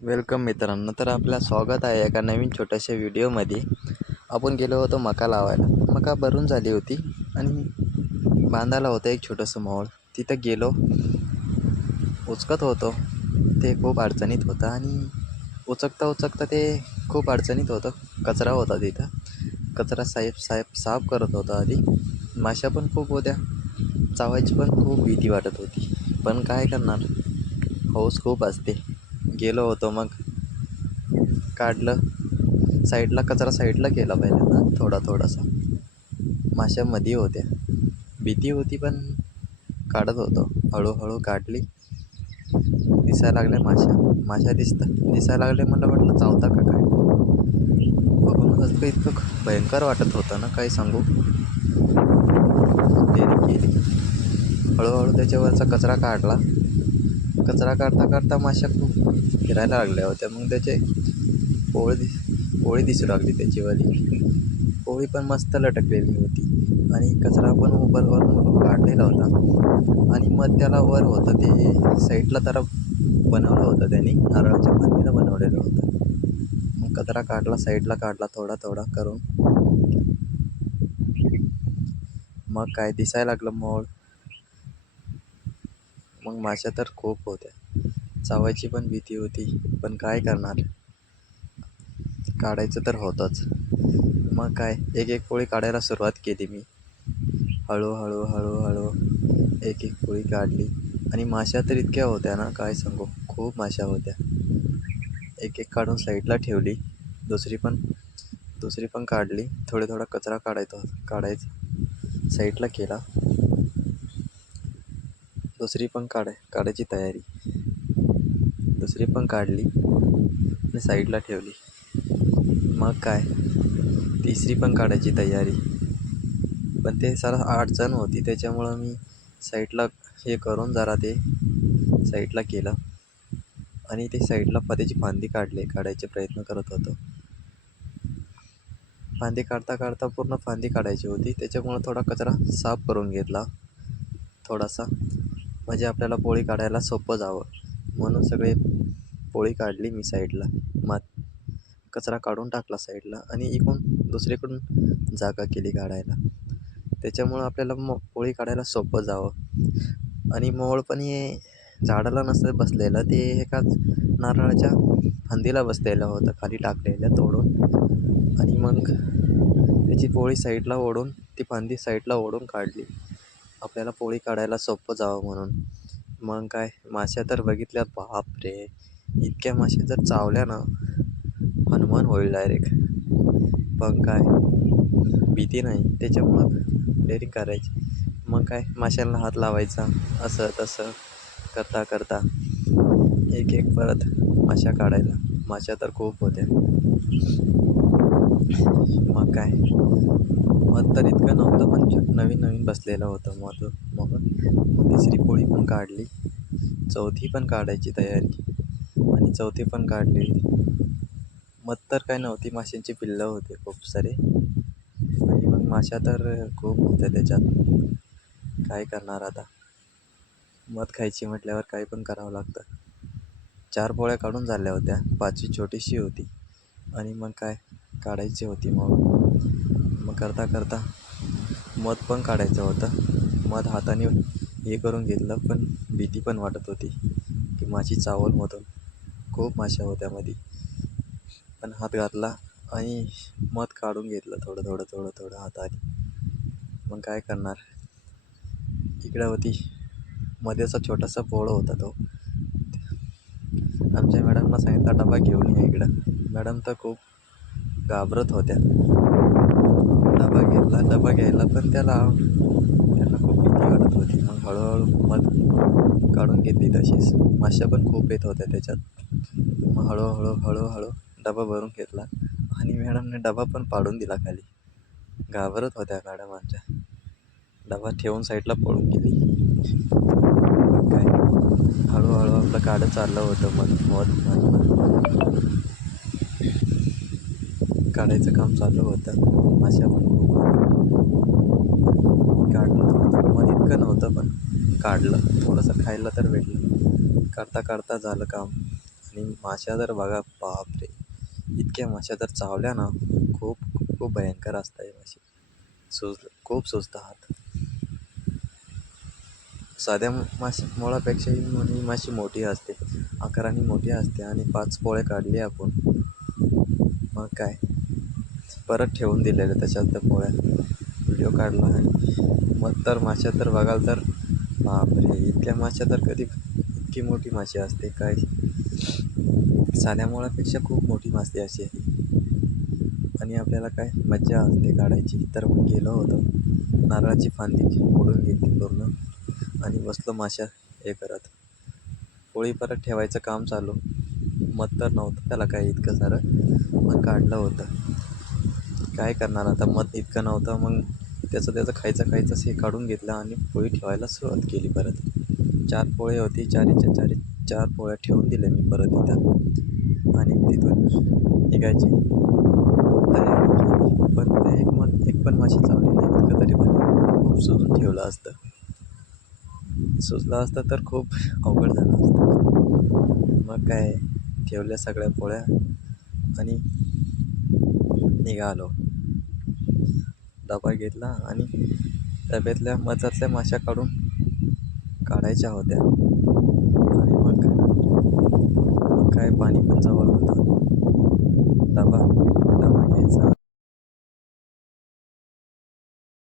Welcome मित्रांनो. तर आपलं स्वागत आहे एका नवीन छोट्याशा व्हिडिओमध्ये. आपण गेलो होतो मका लावायला. मका भरून झाली होती आणि बांधायला होतं एक छोटंसं मोहोळ. तिथं गेलो, उचकत होतो. ते खूप अडचणीत होतं आणि उचकता ते खूप अडचणीत होतं. कचरा होता तिथं. कचरा साफ करत होतो आधी. माश्या पण खूप होत्या. चावायची पण खूप भीती वाटत होती. पण काय करणार, हौस खूप असते. गेलो होतो मग काढलं. कचरा साईडला केला पहिल्यांदा थोडासा. माश्या मध्ये होत्या. भीती होती पण काढत होतो. हळूहळू काढली. दिसायला लागल्या माश्या दिसायला लागले. मला वाटलं चावता का काय. बघूनच इतकं भयंकर वाटत होतं ना, काय सांगू. केली. हळूहळू त्याच्यावरचा कचरा काढला. कचरा काढता माश्या खूप फिरायला लागल्या होत्या. मग त्याचे पोळी दिसू लागली त्याचीवाली. पोळी पण मस्त लटकलेली होती आणि कचरा पण वर काढलेला होता. आणि मग त्याला वर होतं ते साईडला तर बनवलं होतं त्यांनी, नारळाच्या फांदीनं बनवलेलं होतं. मग कचरा काढला, साईडला काढला थोडा करून. मग काय दिसायला लागलं मोळ. मग माश्या तर खूप होत्या. चावायची पण भीती होती, पण काय करणार, काढायचं तर होतंच. मग काय एक पोळी काढायला सुरुवात केली मी. हळू एक पोळी काढली आणि माश्या तर इतक्या होत्या ना, काय सांगू. खूप माश्या होत्या. एक काढून साईडला ठेवली. दुसरी पण काढली. थोडा कचरा काढायचा साईडला केला. दुसरी पण काढायची तयारी. दुसरी पण काढली आणि साईडला ठेवली. मग काय तिसरी पण काढायची तयारी. पण ते सारा अडचण होती, त्याच्यामुळं मी साईडला हे करून जरा ते साईडला केलं आणि ते साईडला त्याची फांदी काढायचे प्रयत्न करत होतो. फांदी काढता पूर्ण फांदी काढायची होती. त्याच्यामुळं थोडा कचरा साफ करून घेतला थोडासा, म्हणजे आपल्याला पोळी काढायला सोपं जावं म्हणून. सगळे पोळी काढली मी साईडला. कचरा काढून टाकला साईडला आणि दुसरीकडून जागा केली काढायला. त्याच्यामुळं आपल्याला पोळी काढायला सोपं जावं. आणि मोहोळ पण हे झाडाला नसतं बसलेलं, ते एका नारळाच्या फांदीला बसलेलं होतं, खाली टाकलेलं तोडून. आणि मग त्याची पोळी साईडला ओढून, ती फांदी साईडला ओढून काढली, आपल्याला पोळी काढायला सोपं जावं म्हणून. मग काय माश्या तर बघितल्या, बापरे, इतक्या माश्या जर चावल्या ना, हनुमान होईल डायरेक्ट. पण काय भीती नाही, त्याच्यामुळं डेअरिंग करायची. मग काय माश्यांना हात लावायचा, असं तसं करता एक परत माश्या काढायला. माश्या तर खूप होत्या. मग काय मध तर इतकं नव्हतं, पण नवीन बसलेलं होतं मग तिसरी पोळी पण काढली. चौथी पण काढायची तयारी आणि चौथी पण काढली. मध तर काय नव्हती, माशांची पिल्लं होते खूप सारे. आणि मग माश्या तर खूप होत्या त्याच्यात. काय करणार आता, मध खायची म्हटल्यावर काही पण करावं लागतं. 4 पोळ्या काढून झाल्या होत्या, 5वी छोटीशी होती. आणि मग काय काढायची होती. मग करता मध पण काढायचं होतं. मध हाताने हे करून घेतलं, पण भीती पण वाटत होती की माशी चावल मधून. खूप माश्या होत्या मध्ये. पण हात घातला आणि मध काढून घेतलं थोडं हाताने. मग काय करणार, इकडं होती मध्ये असा छोटासा पोळ होता. तो आमच्या मॅडमला सांगितला डबा घेऊन या इकडं. मॅडम तर खूप घाबरत होत्या. डबा घ्यायला पण त्याला खूप भीती वाटत होती. मग हळूहळू मध काढून घेतली तशीच. माश्या पण खूप येत होत्या त्याच्यात. मग हळूहळू डबा भरून घेतला आणि मॅडमने डबा पण पाडून दिला खाली. घाबरत होत्या मॅडम आमच्या. डबा ठेवून साईडला पळून गेली. काय हळूहळू आपलं काढत चाललं होतं मध काढायचं काम चालू होतं. माश्या पण काढलं. मध इतकं नव्हतं, पण काढलं. थोडंसं खायला तर भेटलं. काढता झालं काम आणि माश्या तर बघा, बापरे! इतक्या माश्या तर चावल्या ना, खूप खूप भयंकर असतात हे मासे. खूप सुचतात. साध्या मुळापेक्षा ही माशी मोठी असते, आकाराने मोठी असते. आणि 5 पोळे काढले आपण, मग काय, परत ठेवून दिलेले त्याच्यात त्या पोळ्या. व्हिडिओ काढला आणि मग तर माश्या तर बघाल तर बापरे! इतक्या माश्या तर कधी, इतकी मोठी माशी असते काय, साध्या मुळापेक्षा खूप मोठी मासे अशी आहे. आणि आपल्याला काय मज्जा असते काढायची. तर मग गेलो होतो, नारळाची फांदी मोडून घेतली पूर्ण आणि बसलो माश्या हे करत. पोळी परत ठेवायचं काम चालू. मध तर नव्हतं त्याला काय इतकं सारं, मग काढलं होतं. काय करणार आता, मध इतकं नव्हतं. मग त्याचं खायचंच हे काढून घेतलं आणि पोळी ठेवायला सुरुवात केली परत. 4 पोळी होती, 4च्या 4 पोळ्या ठेवून दिल्या मी परत इथं. आणि तिथून निघायची तयारी केली. पण ते एक पण माशी चावली नाही. इतकं तरी पण खूप सुजून ठेवलं असतं. सुजलं असतं तर खूप अवघड झालं असतं. मग काय, ठेवल्या सगळ्या पोळ्या आणि निघालो. डबा घेतला आणि डब्यातल्या मधातल्या माश्या काढायच्या होत्या. आणि मग काय, पाणी पण जवळ होतं. डबा डबा घ्यायचा.